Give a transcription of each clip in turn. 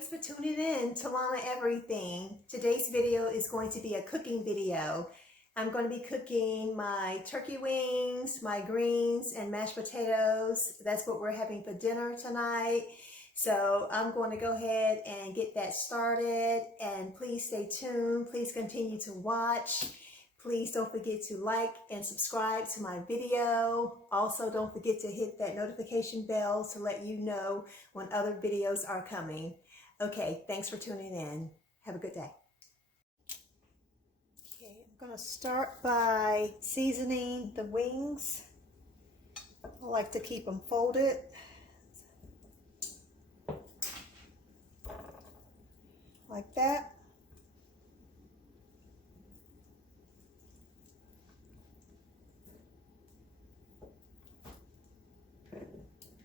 thanks for tuning in to Lana Everything. Today's video is going to be a cooking video. I'm going to be cooking my turkey wings, my greens, and mashed potatoes. That's what we're having for dinner tonight. So I'm going to go ahead and get that started, and please stay tuned. Please continue to watch. Please don't forget to like and subscribe to my video. Also, don't forget to hit that notification bell to let you know when other videos are coming. Okay, thanks for tuning in. Have a good day. Okay, I'm going to start by seasoning the wings. I like to keep them folded. Like that.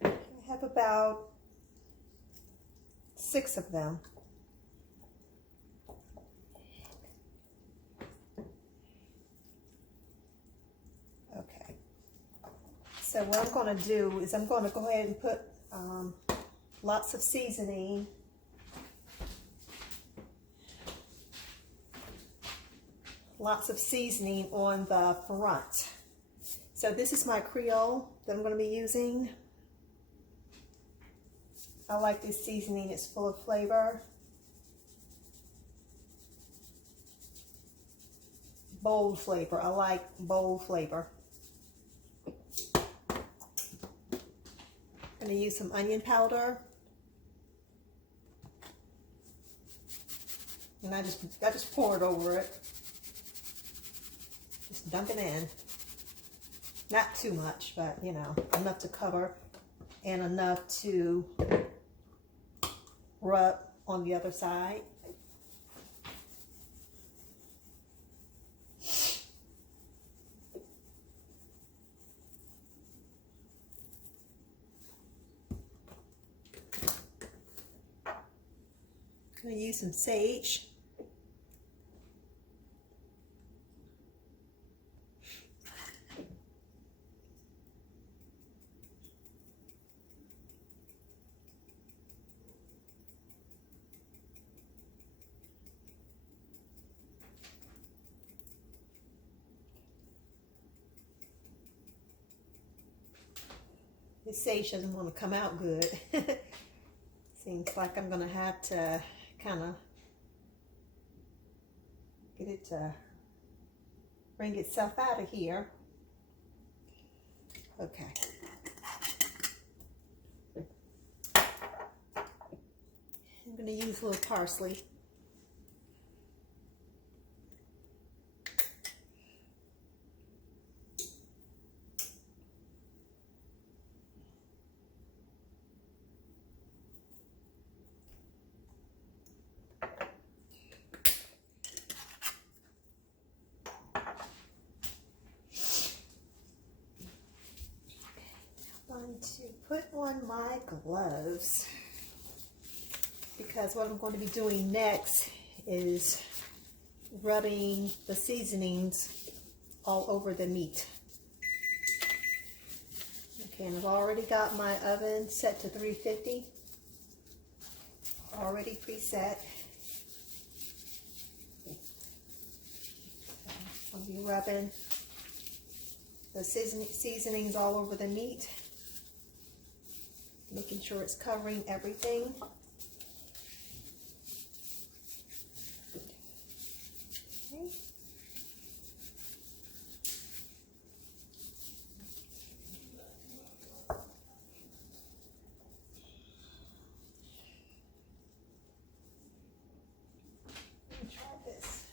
I have about 6 of them. Okay. So what I'm going to do is I'm going to go ahead and put lots of seasoning. Lots of seasoning on the front. So this is my Creole that I'm going to be using. I like this seasoning, it's full of flavor. Bold flavor, I like bold flavor. I'm going to use some onion powder. And I just pour it over it. Just dump it in. Not too much, but you know, enough to cover and enough to rub on the other side. I'm going to use some sage. This sage doesn't want to come out good. Seems like I'm going to have to kind of get it to bring itself out of here. Okay. I'm going to use a little parsley. Going to put on my gloves because what I'm going to be doing next is rubbing the seasonings all over the meat. Okay, and I've already got my oven set to 350, already preset. I'll be rubbing the seasonings all over the meat. Making sure it's covering everything. Okay. Let me try this.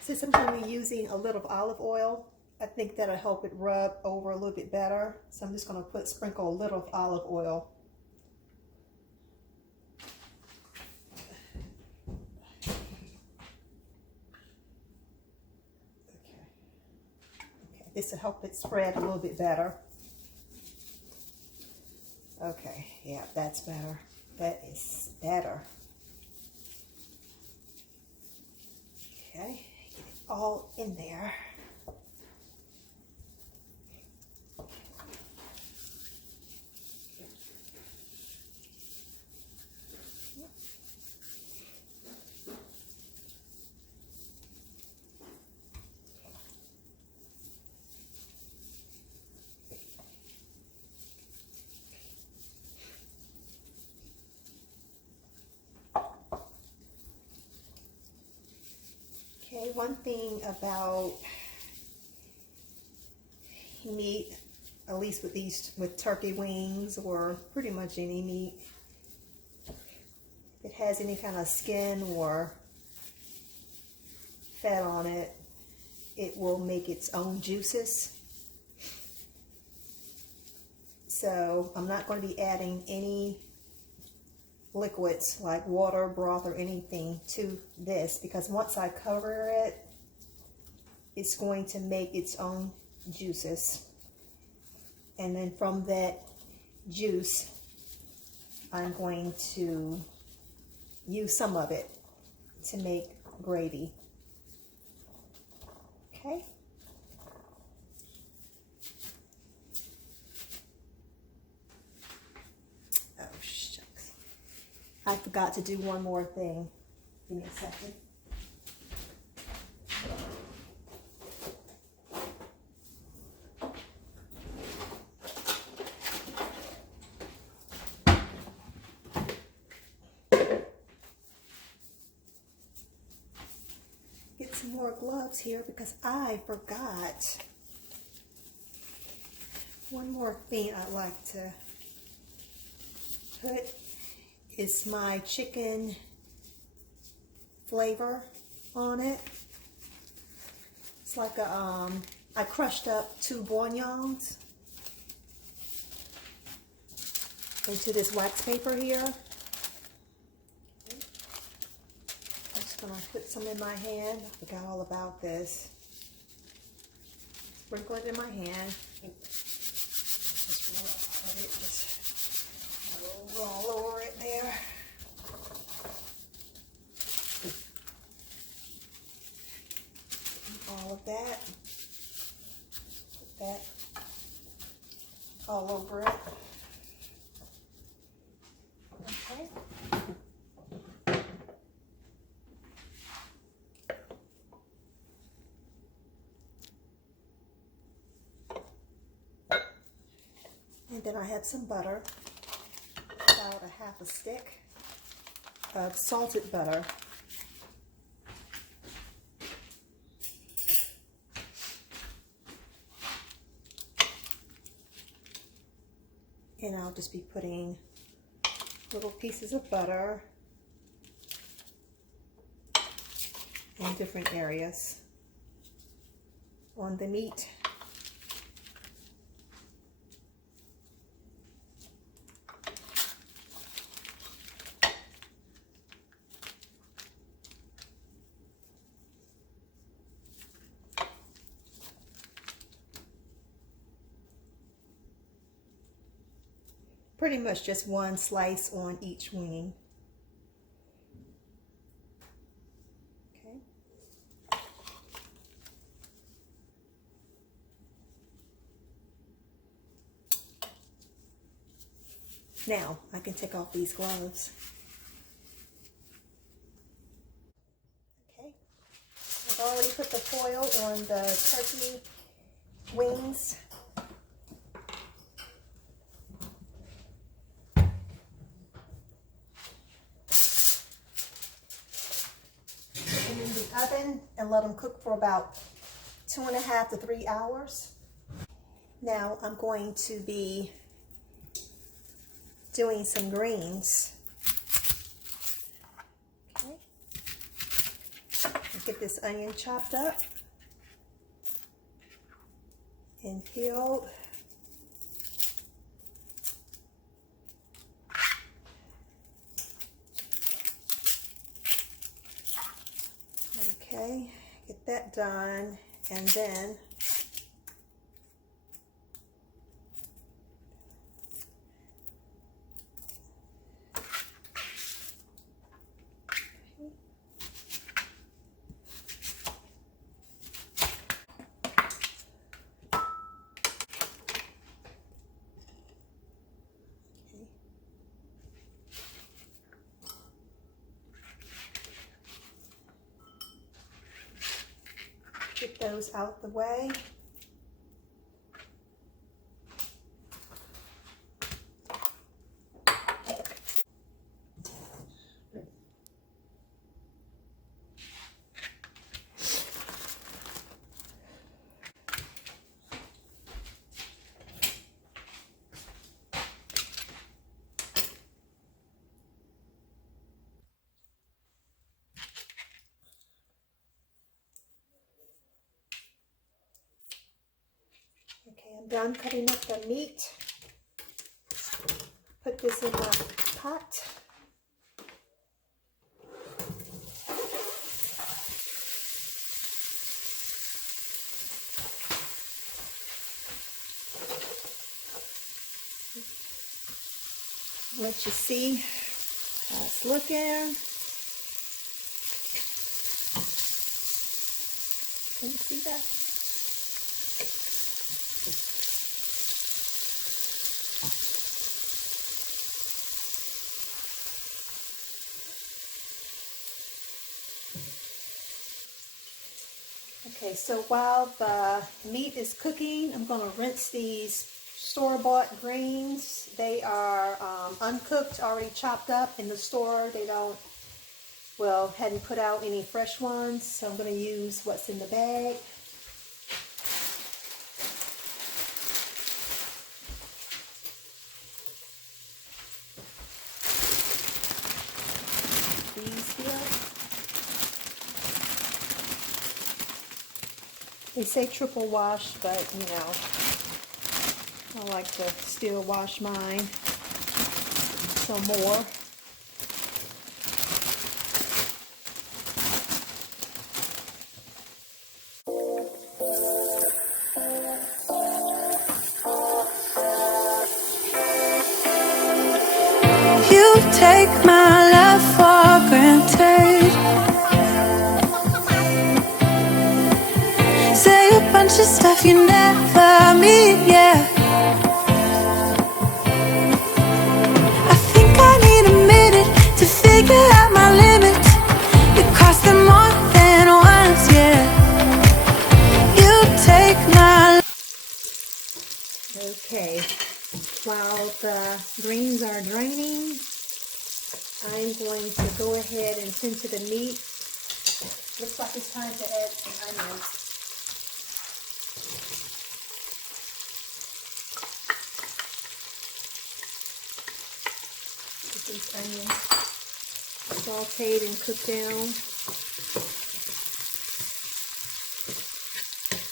Since I'm going to be using a little olive oil, I think that'll help it rub over a little bit better. So I'm just going to sprinkle a little olive oil. Okay, this will help it spread a little bit better. Okay, yeah, that's better. That is better. Okay, get it all in there. one thing about meat, at least with turkey wings or pretty much any meat, if it has any kind of skin or fat on it, it will make its own juices. So I'm not going to be adding any liquids like water, broth, or anything to this, because once I cover it, it's going to make its own juices. And then from that juice, I'm going to use some of it to make gravy. Okay. Oh, shucks. I forgot to do one more thing. Give me a second. Get some more gloves here because I forgot one more thing I'd like to put is my chicken flavor on it. It's like a, I crushed up 2 bouillons into this wax paper here. I'm just gonna put some in my hand. I forgot all about this. Sprinkle it in my hand. Just roll all over it there. All of that. Put that all over it. Okay. And then I have some butter, about a half a stick of salted butter. And I'll just be putting little pieces of butter in different areas on the meat. Pretty much just one slice on each wing. Okay. Now I can take off these gloves. Okay. I've already put the foil on the turkey wings. Oven and let them cook for about 2.5 to 3 hours. Now I'm going to be doing some greens. Okay. Get this onion chopped up and peeled. Okay, get that done, and then get those out the way. I'm done cutting up the meat. Put this in my pot. Let you see how it's looking. Can you see that? Okay, so while the meat is cooking, I'm going to rinse these store-bought greens. They are uncooked, already chopped up in the store. They don't, well, hadn't put out any fresh ones, so I'm going to use what's in the bag. These here. They say triple wash, but you know, I like to still wash mine some more. You take my love for granted. Say a bunch of stuff you never mean, yeah. I think I need a minute to figure out my limits. You cross them more than once, yeah. You take my. Okay, while the greens are draining, I'm going to go ahead and tend to the meat. Looks like it's time to add some onions. Get these onions sauteed and cooked down.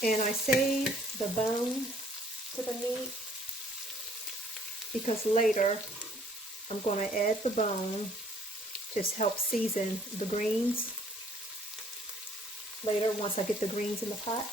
And I save the bone to the meat because later I'm going to add the bone, just help season the greens later once I get the greens in the pot.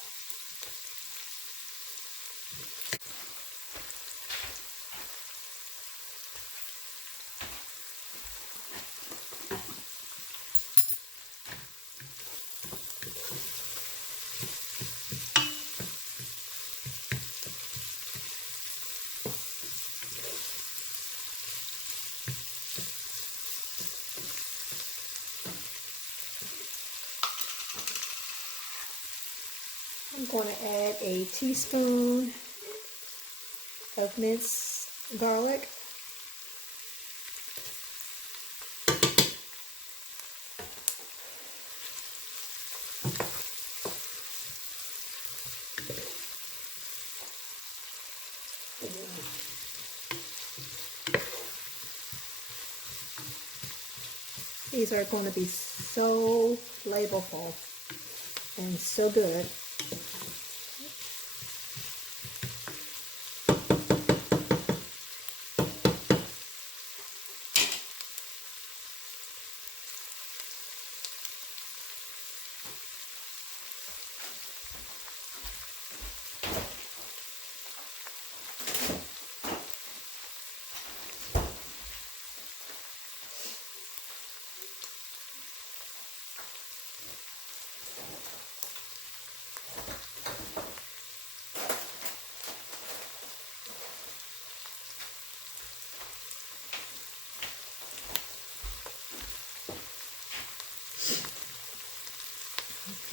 I'm going to add a teaspoon of minced garlic. These are going to be so flavorful and so good.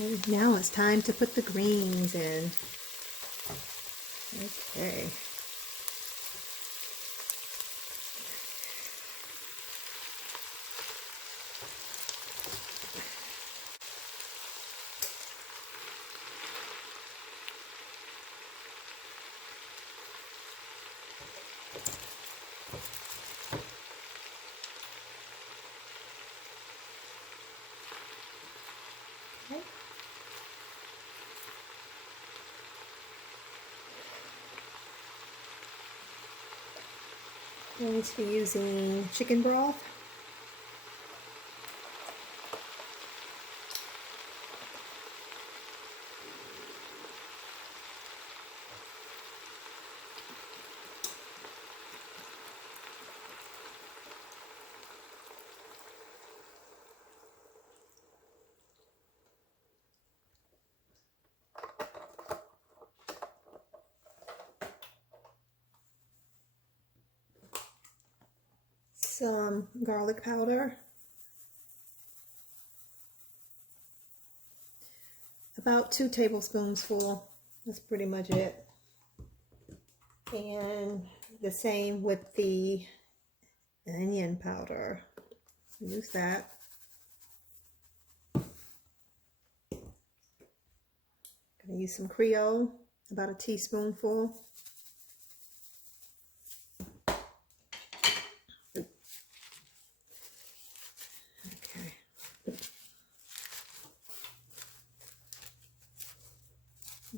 Okay, now it's time to put the greens in. Okay. I'm going to be using chicken broth. Some garlic powder, about 2 tablespoons full. That's pretty much it. And the same with the onion powder. Use that. Gonna use some Creole, about a teaspoonful.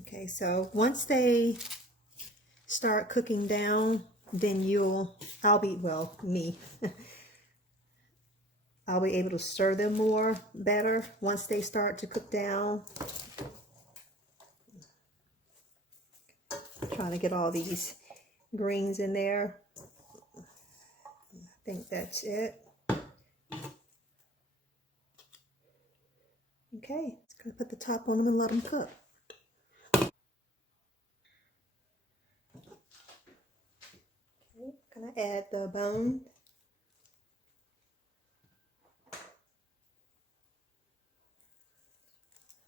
Okay, so once they start cooking down, then I'll be able to stir them more better once they start to cook down. Trying to get all these greens in there. I think that's it. Okay, just gonna put the top on them and let them cook. Okay, gonna add the bone.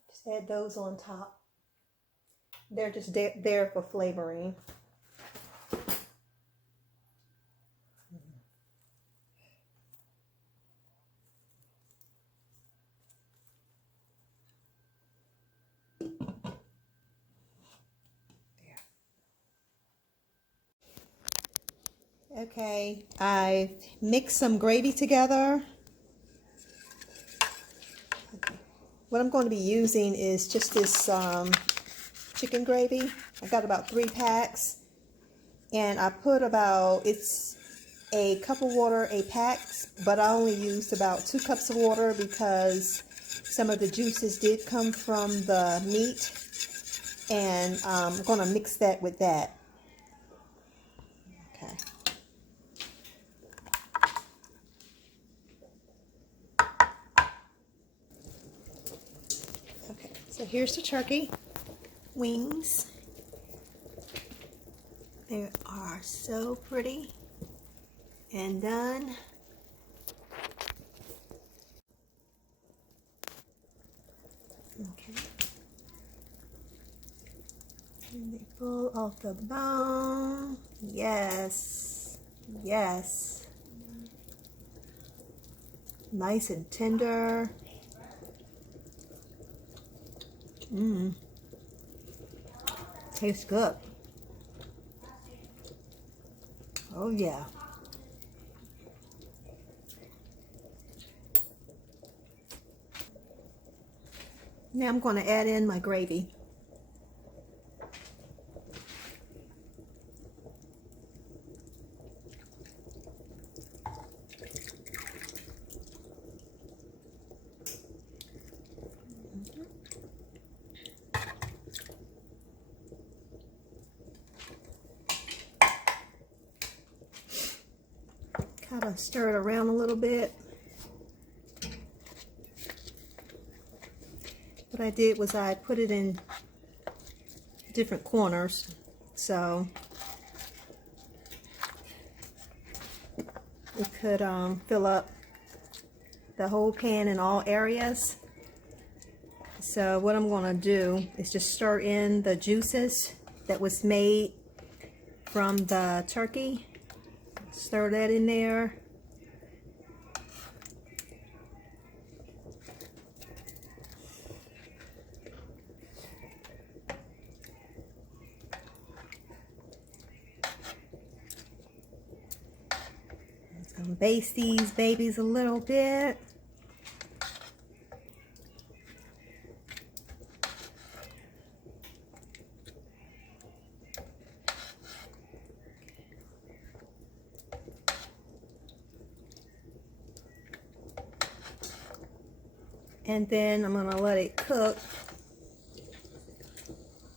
Just add those on top. They're just there for flavoring. Okay, I've mixed some gravy together. What I'm going to be using is just this chicken gravy. I got about 3 packs, and I put it's a cup of water a pack, but I only used about 2 cups of water because some of the juices did come from the meat, and I'm going to mix that with that. Okay. Okay, so here's the turkey wings. They are so pretty and done. Okay. And they pull off the bone. Yes. Yes. Nice and tender. Mmm. Tastes good. Oh yeah. Now I'm going to add in my gravy. Kind of stir it around a little bit. What I did was I put it in different corners, so it could fill up the whole pan in all areas. So what I'm going to do is just stir in the juices that was made from the turkey. Stir that in there. Just gonna baste these babies a little bit. And then I'm going to let it cook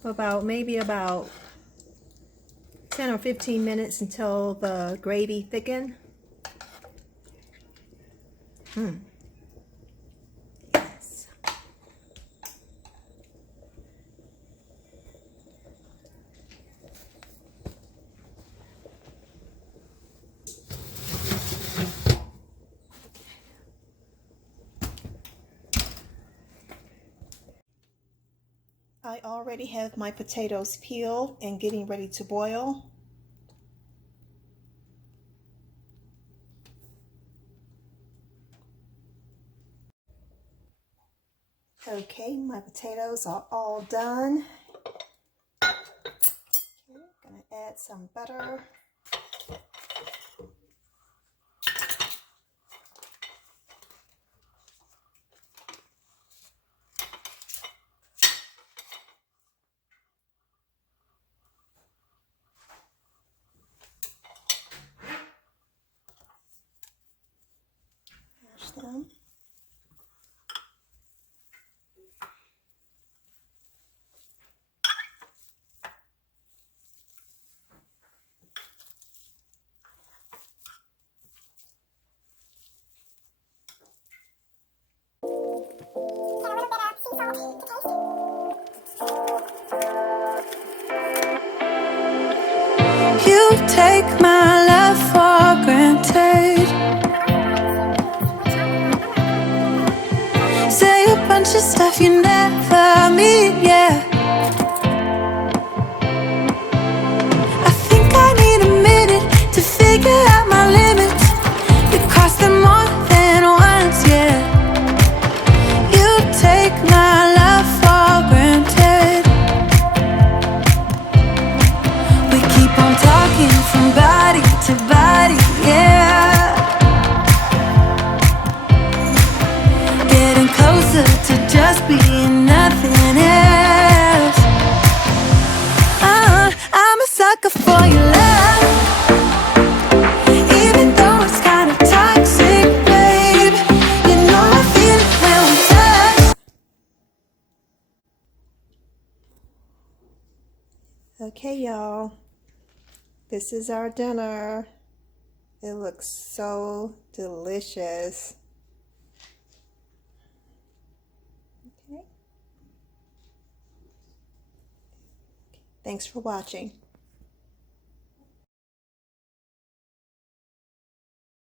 for maybe about 10 or 15 minutes until the gravy thickens. Yes. I already have my potatoes peeled and getting ready to boil. Okay, my potatoes are all done. Okay, I'm gonna add some butter. Mash them. You take my love for granted. Say a bunch of stuff you never mean, yeah. I think I need a minute to figure out my limits. You cross them more than once, yeah. You take my love for granted. We keep on talking from body to body, yeah. Getting closer to just being nothing else. I'm a sucker for your love, even though it's kind of toxic, babe. You know I feel it when we touch. Okay, y'all. This is our dinner. It looks so delicious. Okay. Thanks for watching.